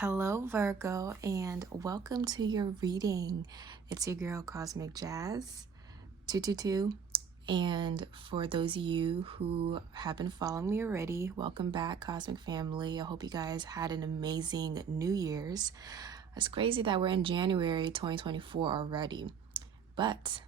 Hello, Virgo, and welcome to your reading. It's your girl, Cosmic Jazz 222. And for those of you who have been following me already, welcome back, Cosmic Family. I hope you guys had an amazing New Year's. It's crazy that we're in January 2024 already. But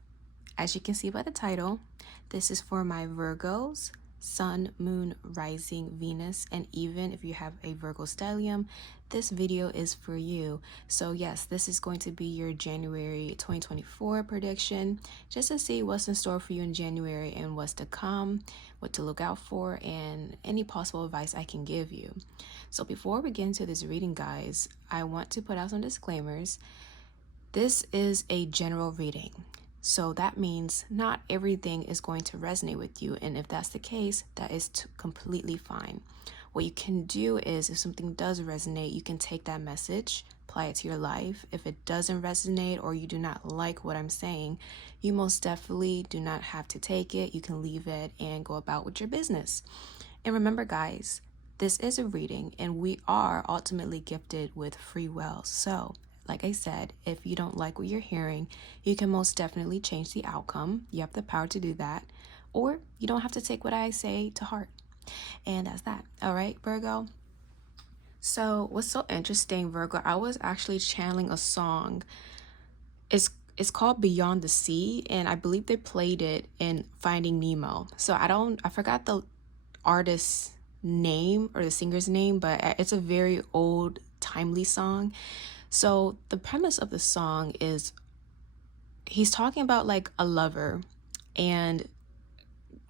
as you can see by the title, this is for my Virgos, Sun, Moon, Rising, Venus, and even if you have a Virgo stellium, this video is for you. So yes, this is going to be your January 2024 prediction, just to see what's in store for you in January and what's to come, what to look out for, and any possible advice I can give you. So before we get into this reading, guys, I want to put out some disclaimers. This is a general reading. So that means not everything is going to resonate with you. And if that's the case, that is completely fine. What you can do is if something does resonate, you can take that message, apply it to your life. If it doesn't resonate or you do not like what I'm saying, you most definitely do not have to take it. You can leave it and go about with your business. And remember, guys, this is a reading and we are ultimately gifted with free will. So like I said, if you don't like what you're hearing, you can most definitely change the outcome. You have the power to do that. Or you don't have to take what I say to heart. And that's that. All right, Virgo? So what's so interesting, Virgo, I was actually channeling a song. It's called Beyond the Sea, and I believe they played it in Finding Nemo. So I forgot the artist's name or the singer's name, but it's a very old, timely song. So the premise of the song is he's talking about like a lover and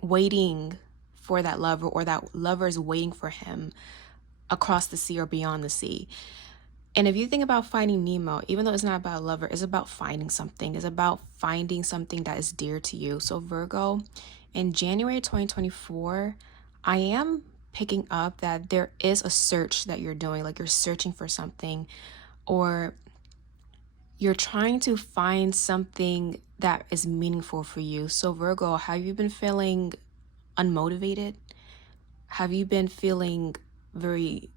waiting for that lover, or that lover is waiting for him across the sea or beyond the sea. And if you think about Finding Nemo, even though it's not about a lover, it's about finding something. It's about finding something that is dear to you. So Virgo, in January 2024, I am picking up that there is a search that you're doing, like you're searching for something, or you're trying to find something that is meaningful for you. So Virgo, have you been feeling unmotivated? Have you been feeling very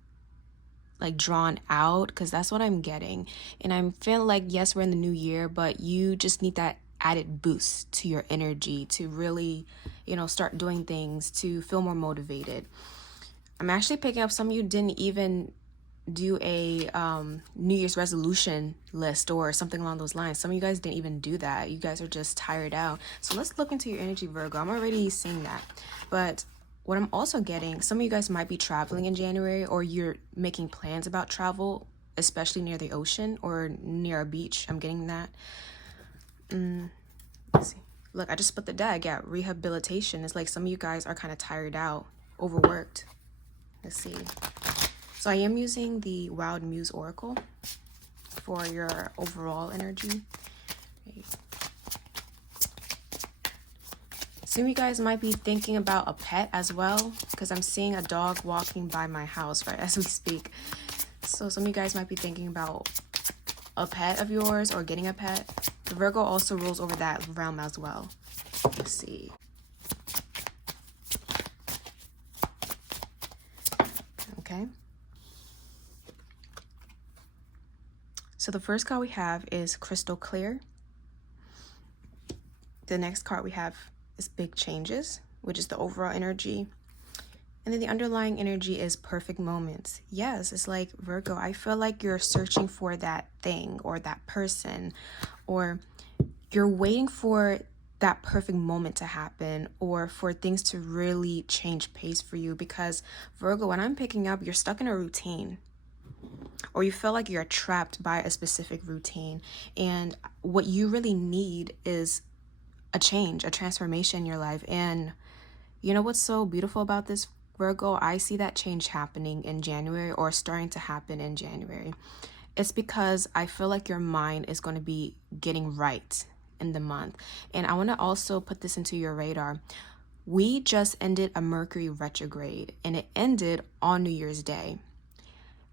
like drawn out? Because that's what I'm getting. And I'm feeling like, yes, we're in the new year, but you just need that added boost to your energy to really, start doing things, to feel more motivated. I'm actually picking up some of you didn't even do a New Year's resolution list or something along those lines. Some of you guys didn't even do that. You guys are just tired out. So let's look into your energy, Virgo. I'm already seeing that. But what I'm also getting, some of you guys might be traveling in January, or you're making plans about travel, especially near the ocean or near a beach. I'm getting that. Let's see. Look, I just put the deck. Yeah, rehabilitation. It's like some of you guys are kind of tired out, overworked. Let's see. So I am using the Wild Muse Oracle for your overall energy. Some of you guys might be thinking about a pet as well, because I'm seeing a dog walking by my house right as we speak. So some of you guys might be thinking about a pet of yours or getting a pet. The Virgo also rules over that realm as well. Let's see. Okay. So the first card we have is Crystal Clear. The next card we have is Big Changes, which is the overall energy. And then the underlying energy is Perfect Moments. Yes, it's like, Virgo, I feel like you're searching for that thing or that person, or you're waiting for that perfect moment to happen, or for things to really change pace for you. Because Virgo, when I'm picking up, you're stuck in a routine, or you feel like you're trapped by a specific routine. And what you really need is a change, a transformation in your life. And you know what's so beautiful about this, Virgo? I see that change happening in January, or starting to happen in January. It's because I feel like your mind is going to be getting right in the month. And I want to also put this into your radar. We just ended a Mercury retrograde, and it ended on New Year's Day.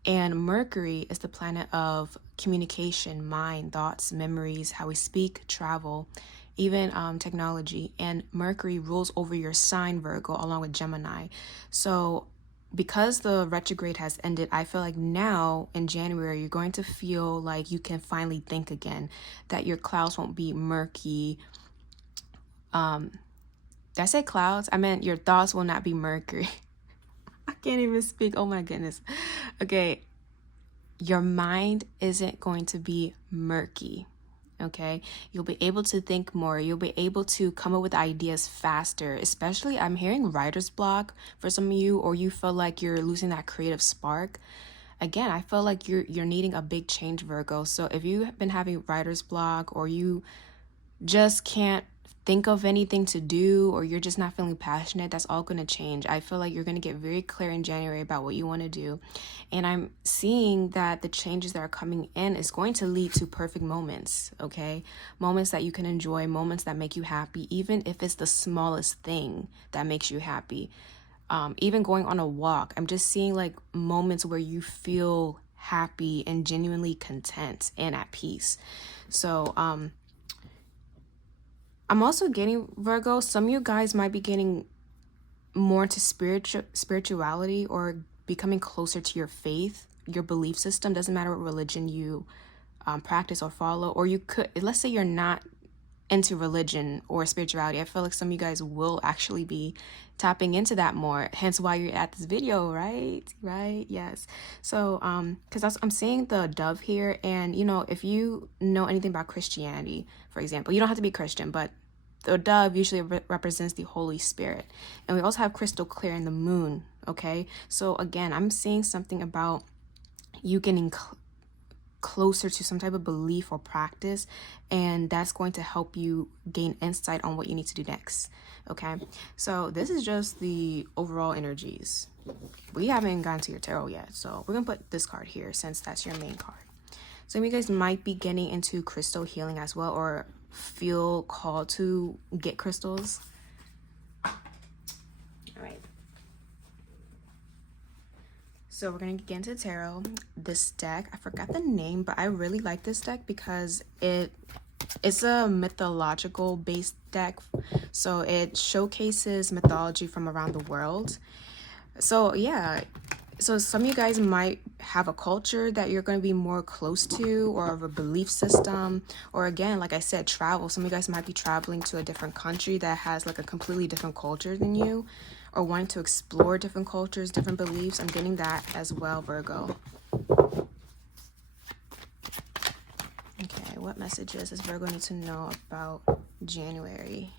And Mercury is the planet of communication, mind, thoughts, memories, how we speak, travel, even technology. And Mercury rules over your sign, Virgo, along with Gemini. So because the retrograde has ended, I feel like now in January, you're going to feel like you can finally think again, that your clouds won't be murky. Did I say clouds? I meant your thoughts will not be murky. I can't even speak. Oh my goodness. Okay. Your mind isn't going to be murky. Okay. You'll be able to think more. You'll be able to come up with ideas faster. Especially, I'm hearing writer's block for some of you, or you feel like you're losing that creative spark. Again, I feel like you're needing a big change, Virgo. So if you've been having writer's block, or you just can't think of anything to do, or you're just not feeling passionate, that's all going to change. I feel like you're going to get very clear in January about what you want to do. And I'm seeing that the changes that are coming in is going to lead to perfect moments, okay? Moments that you can enjoy, moments that make you happy, even if it's the smallest thing that makes you happy. Even going on a walk, I'm just seeing like moments where you feel happy and genuinely content and at peace. So, I'm also getting, Virgo, some of you guys might be getting more into spirituality, or becoming closer to your faith, your belief system. Doesn't matter what religion you practice or follow. Or you could, let's say you're not into religion or spirituality. I feel like some of you guys will actually be tapping into that more. Hence why you're at this video, right? Right? Yes. So, because I'm seeing the dove here. And, you know, if you know anything about Christianity, for example, you don't have to be Christian, but the dove usually represents the Holy Spirit. And we also have crystal clear in the moon, okay? So again, I'm seeing something about you getting closer to some type of belief or practice, and that's going to help you gain insight on what you need to do next, okay? So this is just the overall energies. We haven't gotten to your tarot yet, so we're gonna put this card here since that's your main card. Some of you guys might be getting into crystal healing as well, or feel called to get crystals. All right. So we're going to get into tarot. This deck, I forgot the name, but I really like this deck because it's a mythological based deck. So it showcases mythology from around the world. So yeah, so some of you guys might have a culture that you're going to be more close to, or a belief system, or again, like I said, travel. Some of you guys might be traveling to a different country that has like a completely different culture than you, or wanting to explore different cultures, different beliefs. I'm getting that as well, Virgo. Okay, what messages does Virgo need to know about January?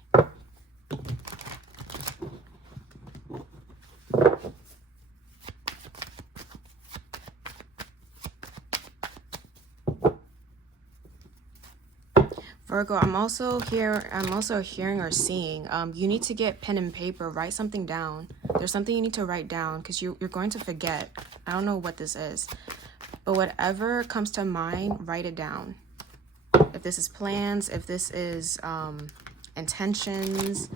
Virgo, I'm also hearing or seeing, you need to get pen and paper, write something down. There's something you need to write down because you're going to forget. I don't know what this is, but whatever comes to mind, write it down. If this is plans, if this is intentions,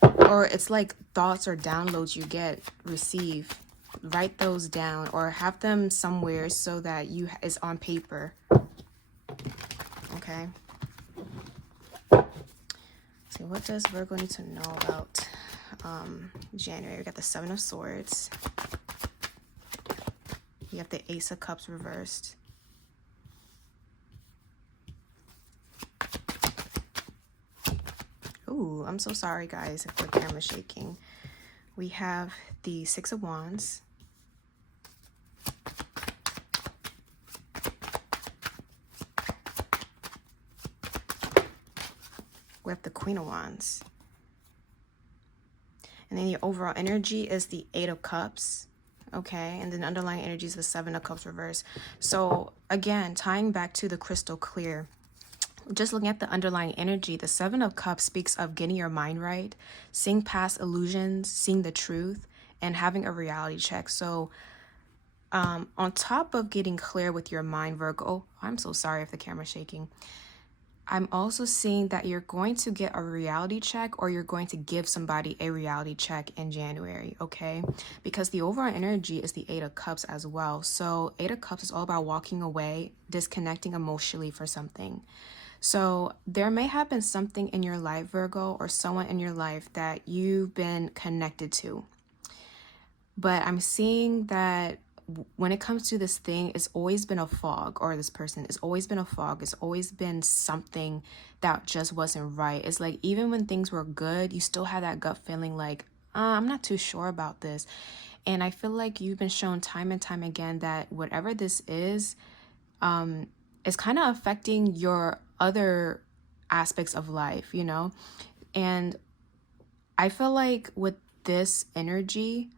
or it's like thoughts or downloads you receive, write those down or have them somewhere so that it's on paper. Okay. So what does Virgo need to know about January? We got the Seven of Swords. You have the Ace of Cups reversed. Ooh, I'm so sorry, guys, if the camera's shaking. We have the Six of Wands. We have the Queen of Wands. And then the overall energy is the Eight of Cups. Okay, and then the underlying energy is the Seven of Cups reverse. So again, tying back to the crystal clear, just looking at the underlying energy, the Seven of Cups speaks of getting your mind right, seeing past illusions, seeing the truth, and having a reality check. So on top of getting clear with your mind, Virgo, oh, I'm so sorry if the camera's shaking. I'm also seeing that you're going to get a reality check, or you're going to give somebody a reality check in January, okay? Because the overall energy is the Eight of Cups as well. So Eight of Cups is all about walking away, disconnecting emotionally for something. So there may have been something in your life, Virgo, or someone in your life that you've been connected to. But I'm seeing that when it comes to this thing, it's always been a fog, or this person, it's always been a fog. It's always been something that just wasn't right. It's like even when things were good, you still had that gut feeling like, I'm not too sure about this. And I feel like you've been shown time and time again that whatever this is kind of affecting your other aspects of life, you know? And I feel like with this energy,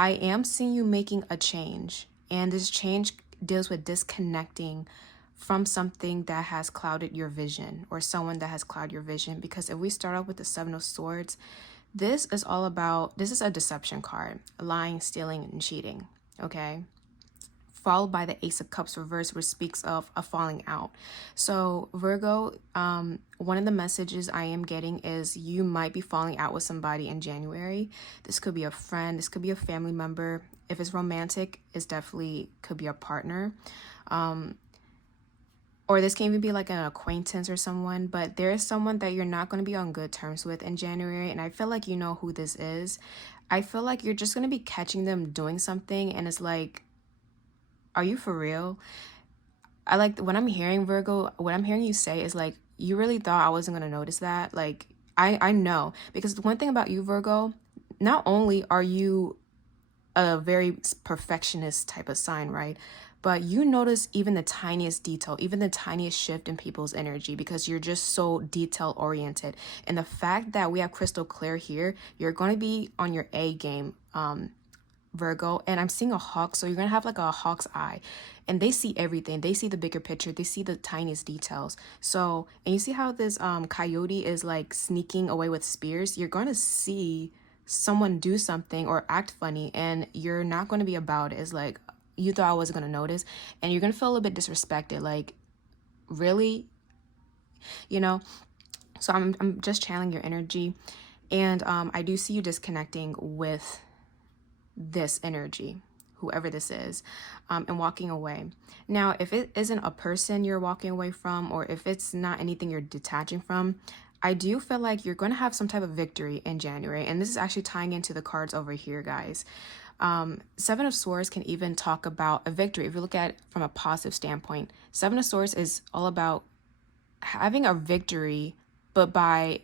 I am seeing you making a change, and this change deals with disconnecting from something that has clouded your vision, or someone that has clouded your vision. Because if we start off with the Seven of Swords, this is all about, this is a deception card, lying, stealing, and cheating, okay? Followed by the Ace of Cups reverse, which speaks of a falling out. So Virgo, one of the messages I am getting is you might be falling out with somebody in January. This could be a friend, this could be a family member. If it's romantic, it's definitely could be a partner. Or this can even be like an acquaintance or someone, but there is someone that you're not going to be on good terms with in January, and I feel like you know who this is. I feel like you're just going to be catching them doing something, and it's like, are you for real? I like when I'm hearing Virgo, what I'm hearing you say is like, you really thought I wasn't going to notice that? Like, I know, because the one thing about you, Virgo, not only are you a very perfectionist type of sign, right? But you notice even the tiniest detail, even the tiniest shift in people's energy, because you're just so detail oriented. And the fact that we have crystal clear here, you're going to be on your A game, Virgo. And I'm seeing a hawk, so you're going to have like a hawk's eye, and they see everything. They see the bigger picture. They see the tiniest details. So, and you see how this coyote is like sneaking away with spears? You're going to see someone do something or act funny, and you're not going to be about it. It's like, you thought I wasn't going to notice, and you're going to feel a little bit disrespected. Like, really? You know? So I'm just channeling your energy, and I do see you disconnecting with this energy, whoever this is, and walking away. Now, if it isn't a person you're walking away from, or if it's not anything you're detaching from, I do feel like you're going to have some type of victory in January. And this is actually tying into the cards over here, guys. Seven of Swords can even talk about a victory. If you look at it from a positive standpoint, Seven of Swords is all about having a victory, but by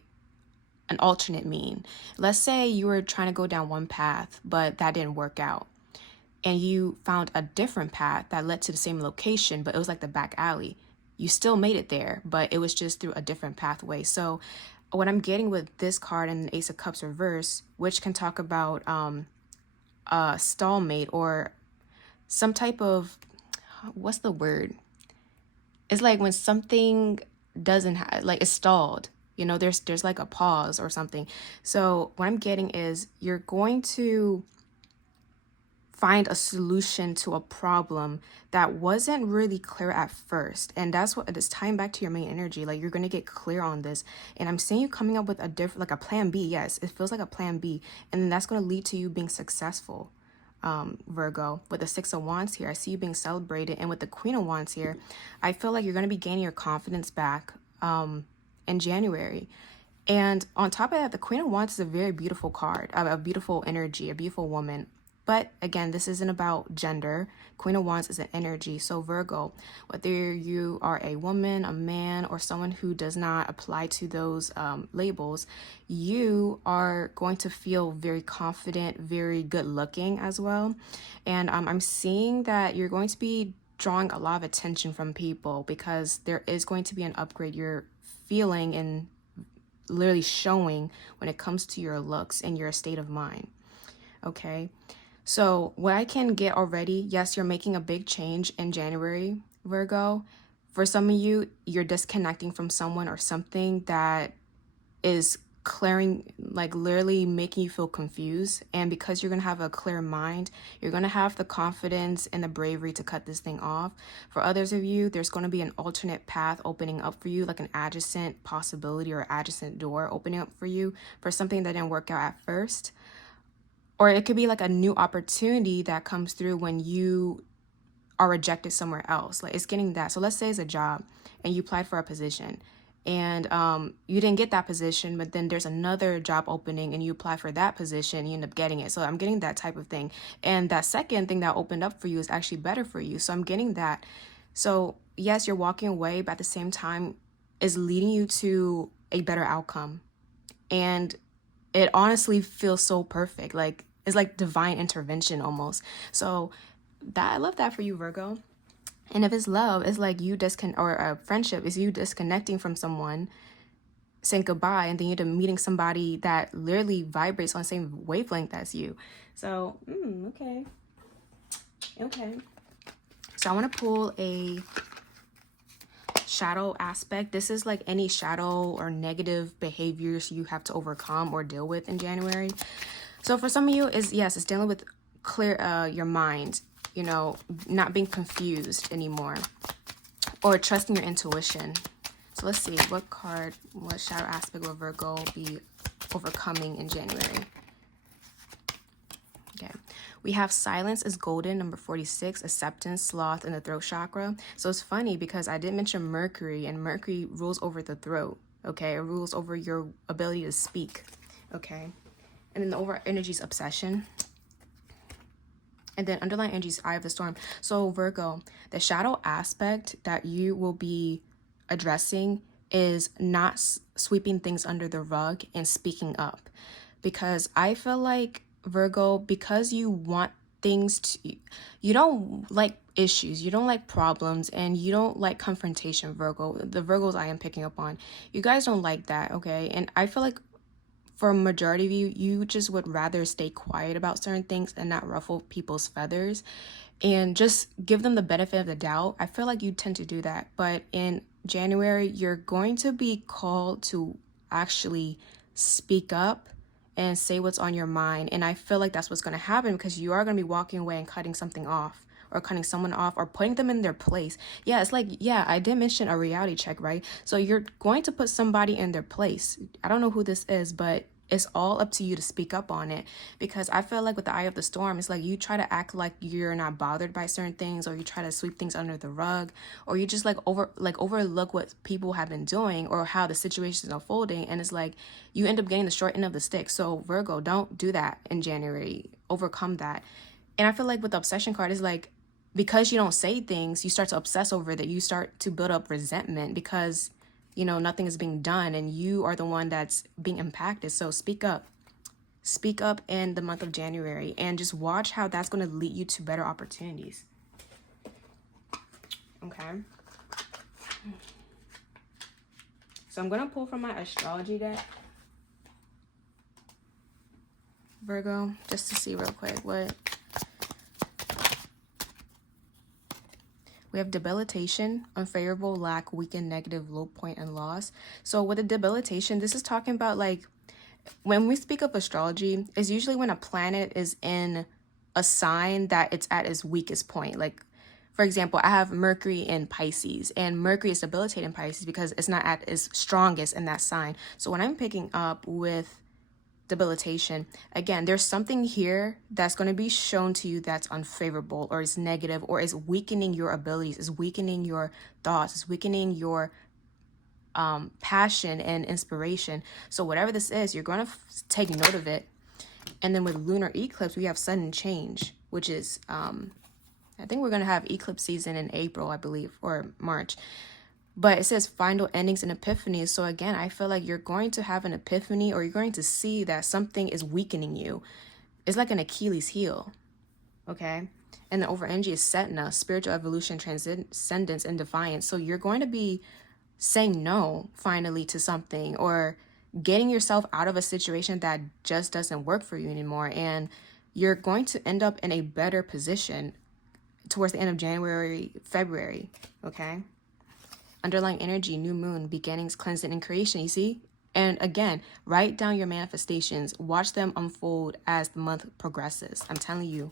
an alternate mean. Let's say you were trying to go down one path, but that didn't work out, and you found a different path that led to the same location, but it was like the back alley. You still made it there, but it was just through a different pathway. So what I'm getting with this card and the Ace of Cups reverse, which can talk about a stallmate, or some type of, what's the word? It's like when something doesn't like it's stalled. You know, there's like a pause or something. So what I'm getting is you're going to find a solution to a problem that wasn't really clear at first. And that's what it's tying back to your main energy. Like, you're going to get clear on this. And I'm seeing you coming up with a different, like a plan B. Yes, it feels like a plan B. And then that's going to lead to you being successful, Virgo. With the Six of Wands here, I see you being celebrated. And with the Queen of Wands here, I feel like you're going to be gaining your confidence back in January. And on top of that, the Queen of Wands is a very beautiful card, a beautiful energy, a beautiful woman. But again, this isn't about gender. Queen of Wands is an energy. So Virgo, whether you are a woman, a man, or someone who does not apply to those labels, you are going to feel very confident, very good looking as well. And I'm seeing that you're going to be drawing a lot of attention from people, because there is going to be an upgrade you're feeling and literally showing when it comes to your looks and your state of mind. Okay. So what I can get already, yes, you're making a big change in January, Virgo. For some of you, you're disconnecting from someone or something that is clearing, like literally making you feel confused. And because you're going to have a clear mind, you're going to have the confidence and the bravery to cut this thing off. For others of you, there's going to be an alternate path opening up for you, like an adjacent possibility or adjacent door opening up for you for something that didn't work out at first. Or it could be like a new opportunity that comes through when you are rejected somewhere else. Like, it's getting that. So let's say it's a job and you applied for a position and you didn't get that position, but then there's another job opening and you apply for that position, you end up getting it. So I'm getting that type of thing. And that second thing that opened up for you is actually better for you. So I'm getting that. So yes, you're walking away, but at the same time is leading you to a better outcome. And it honestly feels so perfect. Like it's like divine intervention almost. So that, I love that for you, Virgo. And if it's love, it's like you or a friendship is you disconnecting from someone, saying goodbye, and then you're meeting somebody that literally vibrates on the same wavelength as you. So, okay. So I want to pull a shadow aspect. This is like any shadow or negative behaviors you have to overcome or deal with in January. So for some of you, it's dealing with clear your mind, not being confused anymore, or trusting your intuition. So let's see, what shadow aspect will Virgo be overcoming in January? Okay, we have silence is golden, number 46, acceptance, sloth, and the throat chakra. So it's funny because I did mention Mercury, and Mercury rules over the throat, okay? It rules over your ability to speak, okay? And then the overall energy is obsession. And then underlying energy is eye of the storm. So Virgo, the shadow aspect that you will be addressing is not sweeping things under the rug and speaking up. Because I feel like, Virgo, because you want things to, you don't like issues, you don't like problems, and you don't like confrontation, Virgo. The Virgos I am picking up on, you guys don't like that, okay? And I feel like for a majority of you, you just would rather stay quiet about certain things and not ruffle people's feathers and just give them the benefit of the doubt. I feel like you tend to do that. But in January, you're going to be called to actually speak up and say what's on your mind. And I feel like that's what's going to happen, because you are going to be walking away and cutting something off, or cutting someone off, or putting them in their place. Yeah, it's like, yeah, I did mention a reality check, right? So you're going to put somebody in their place. I don't know who this is, but it's all up to you to speak up on it. Because I feel like with the eye of the storm, it's like you try to act like you're not bothered by certain things, or you try to sweep things under the rug, or you just overlook what people have been doing or how the situation is unfolding, and it's like you end up getting the short end of the stick. So Virgo, don't do that in January. Overcome that. And I feel like with the obsession card, is like, because you don't say things, you start to obsess over that. You start to build up resentment because, nothing is being done and you are the one that's being impacted. So speak up. Speak up in the month of January, and just watch how that's going to lead you to better opportunities. Okay. So I'm going to pull from my astrology deck, Virgo, just to see real quick what. We have debilitation, unfavorable, lack, weaken, negative, low point, and loss. So with the debilitation, this is talking about like, when we speak of astrology, it's usually when a planet is in a sign that it's at its weakest point. Like, for example, I have Mercury in Pisces, and Mercury is debilitated in Pisces because it's not at its strongest in that sign. So when I'm picking up with debilitation, again, there's something here that's going to be shown to you that's unfavorable, or is negative, or is weakening your abilities, is weakening your thoughts, is weakening your passion and inspiration. So whatever this is, you're going to take note of it. And then with lunar eclipse, we have sudden change, which is I think we're going to have eclipse season in April, I believe, or March. But it says final endings and epiphanies. So again, I feel like you're going to have an epiphany, or you're going to see that something is weakening you. It's like an Achilles heel, okay? And the over energy is Setna, spiritual evolution, transcendence, and defiance. So you're going to be saying no finally to something, or getting yourself out of a situation that just doesn't work for you anymore. And you're going to end up in a better position towards the end of January, February, okay? Underlying energy, new moon, beginnings, cleansing, and creation, you see? And again, write down your manifestations. Watch them unfold as the month progresses. I'm telling you,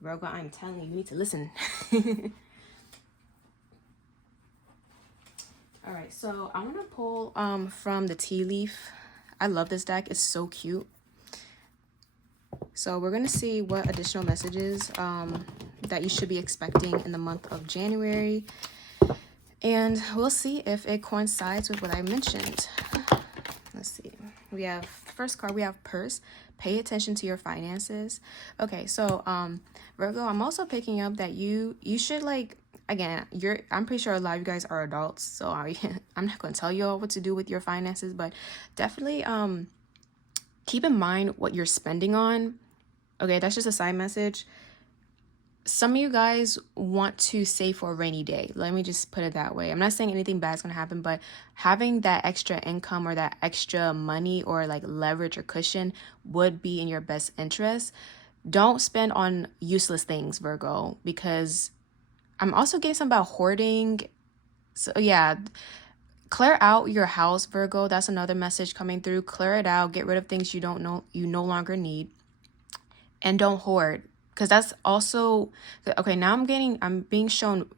Virgo, I'm telling you, you need to listen. All right, so I want to pull from the tea leaf. I love this deck. It's so cute. So we're going to see what additional messages that you should be expecting in the month of January. And we'll see if it coincides with what I mentioned. Let's see. We have first card, we have purse. Pay attention to your finances. Okay, so Virgo, I'm also picking up that you should, like, again, I'm pretty sure a lot of you guys are adults, so I'm not going to tell you all what to do with your finances, but definitely keep in mind what you're spending on. Okay, that's just a side message. Some of you guys want to save for a rainy day. Let me just put it that way. I'm not saying anything bad is going to happen, but having that extra income or that extra money or like leverage or cushion would be in your best interest. Don't spend on useless things, Virgo, because I'm also getting something about hoarding. So yeah, clear out your house, Virgo. That's another message coming through. Clear it out. Get rid of things you no longer need. And don't hoard. Because that's also, okay, now I'm being shown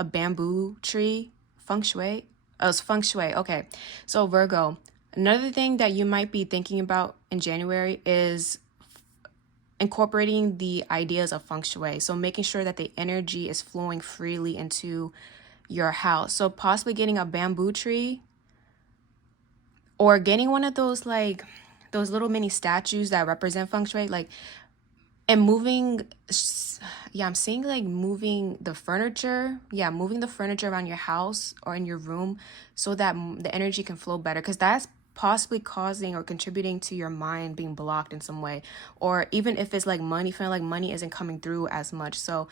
a bamboo tree, feng shui. Oh, it's feng shui. Okay. So Virgo, another thing that you might be thinking about in January is incorporating the ideas of feng shui. So making sure that the energy is flowing freely into your house. So possibly getting a bamboo tree or getting one of those, like, those little mini statues that represent feng shui, like, and moving, yeah, I'm seeing like moving the furniture. Yeah, moving the furniture around your house or in your room so that the energy can flow better. Because that's possibly causing or contributing to your mind being blocked in some way. Or even if it's like money, feeling like money isn't coming through as much. So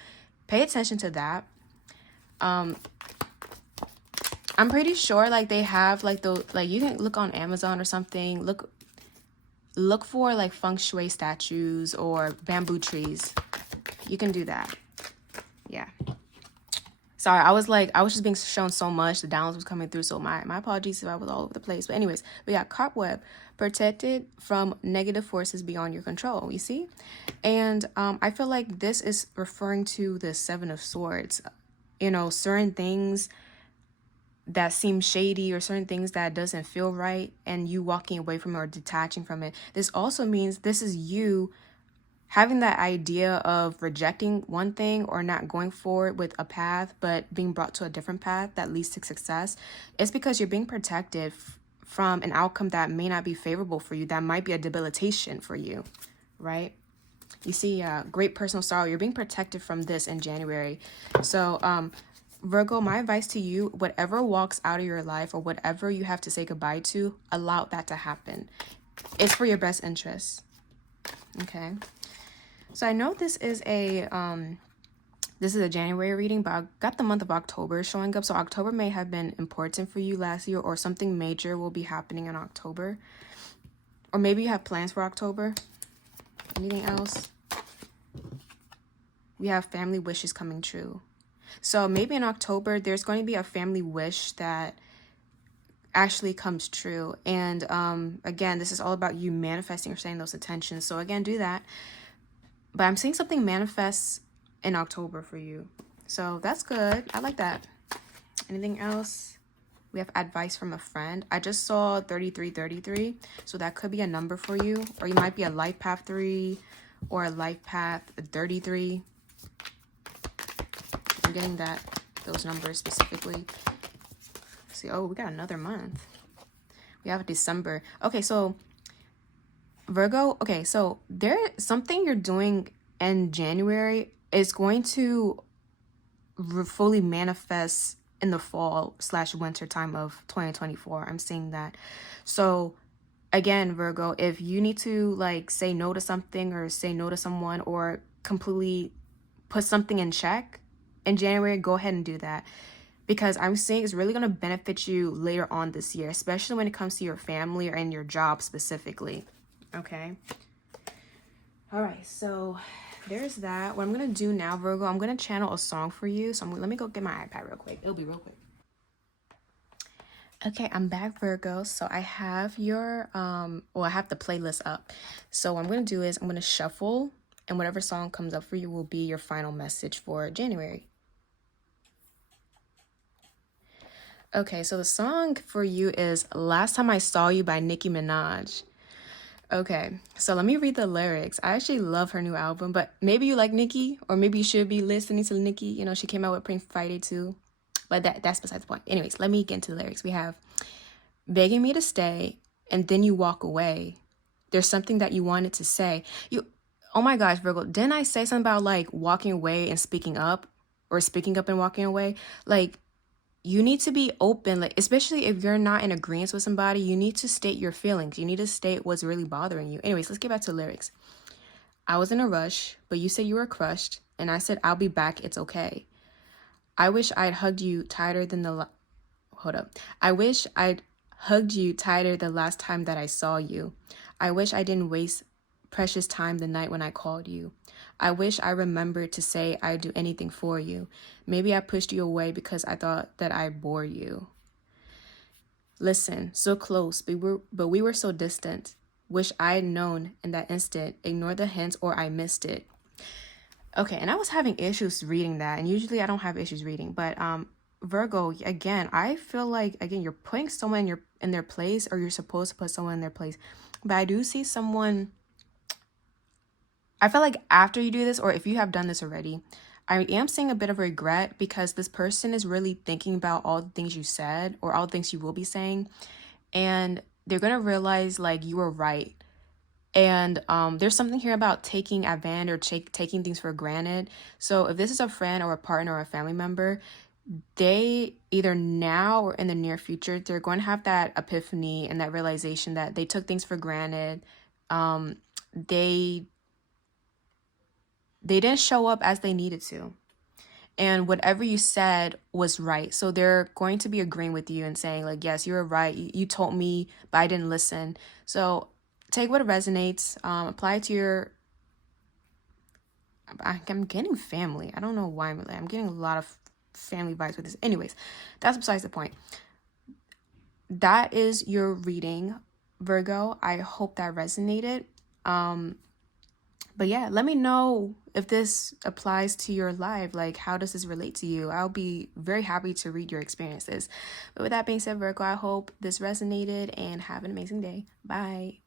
pay attention to that. I'm pretty sure like they have like the, like, you can look on Amazon or something. Look for like feng shui statues or bamboo trees. You can do that. Yeah. Sorry, I was just being shown so much. The downloads was coming through. So my apologies if I was all over the place. But anyways, we got cobweb, protected from negative forces beyond your control. You see? And I feel like this is referring to the Seven of Swords. You know, certain things that seem shady or certain things that doesn't feel right and you walking away from it or detaching from it. This also means this is you having that idea of rejecting one thing or not going forward with a path but being brought to a different path that leads to success. It's because you're being protected from an outcome that may not be favorable for you, that might be a debilitation for you, right? You see, great personal sorrow. You're being protected from this in January. So Virgo, my advice to you, whatever walks out of your life or whatever you have to say goodbye to, allow that to happen. It's for your best interest. Okay. So I know this is a January reading, but I got the month of October showing up. So October may have been important for you last year, or something major will be happening in October. Or maybe you have plans for October. Anything else? We have family wishes coming true. So maybe in October, there's going to be a family wish that actually comes true. And again, this is all about you manifesting or setting those intentions. So again, do that. But I'm seeing something manifest in October for you. So that's good. I like that. Anything else? We have advice from a friend. I just saw 3333. So that could be a number for you. Or you might be a life path 3 or a life path 33. I'm getting those numbers specifically. Let's see, oh, we got another month. We have December. Okay, so Virgo, okay, so there's something you're doing in January is going to fully manifest in the fall/winter time of 2024. I'm seeing that. So again, Virgo, if you need to like say no to something or say no to someone or completely put something in check in January, go ahead and do that. Because I'm saying it's really going to benefit you later on this year, especially when it comes to your family and your job specifically. Okay. All right. So there's that. What I'm going to do now, Virgo, I'm going to channel a song for you. So let me go get my iPad real quick. It'll be real quick. Okay, I'm back, Virgo. So I have your, I have the playlist up. So what I'm going to do is I'm going to shuffle, and whatever song comes up for you will be your final message for January. Okay, so the song for you is Last Time I Saw You by Nicki Minaj. Okay, so let me read the lyrics. I actually love her new album, but maybe you like Nicki, or maybe you should be listening to Nicki. You know, she came out with Pink Friday too. But that's besides the point. Anyways, let me get into the lyrics. We have begging me to stay, and then you walk away. There's something that you wanted to say. Oh my gosh, Virgo, didn't I say something about like walking away and speaking up, or speaking up and walking away? Like, you need to be open, like, especially if you're not in agreement with somebody, you need to state your feelings. You need to state what's really bothering you. Anyways, let's get back to the lyrics. I was in a rush, but you said you were crushed, and I said, I'll be back, it's okay. I wish I'd hugged you tighter than hold up. I wish I'd hugged you tighter the last time that I saw you. I wish I didn't waste precious time the night when I called you. I wish I remembered to say I'd do anything for you. Maybe I pushed you away because I thought that I bored you. Listen, so close, but we were so distant. Wish I had known in that instant. Ignore the hints or I missed it. Okay, and I was having issues reading that, and usually I don't have issues reading, but Virgo, again, I feel like, again, you're putting someone in their place, or you're supposed to put someone in their place. But I do see someone, I feel like after you do this, or if you have done this already, I am seeing a bit of regret, because this person is really thinking about all the things you said, or all the things you will be saying, and they're going to realize like you were right. And there's something here about taking advantage or taking things for granted. So if this is a friend or a partner or a family member, they either now or in the near future, they're going to have that epiphany and that realization that they took things for granted. They didn't show up as they needed to. And whatever you said was right. So they're going to be agreeing with you and saying like, yes, you were right. You told me, but I didn't listen. So take what resonates, apply it to your, I'm getting family. I don't know why I'm getting a lot of family vibes with this. Anyways, that's besides the point. That is your reading, Virgo. I hope that resonated. But yeah, let me know if this applies to your life. Like, how does this relate to you? I'll be very happy to read your experiences. But with that being said, Virgo, I hope this resonated, and have an amazing day. Bye.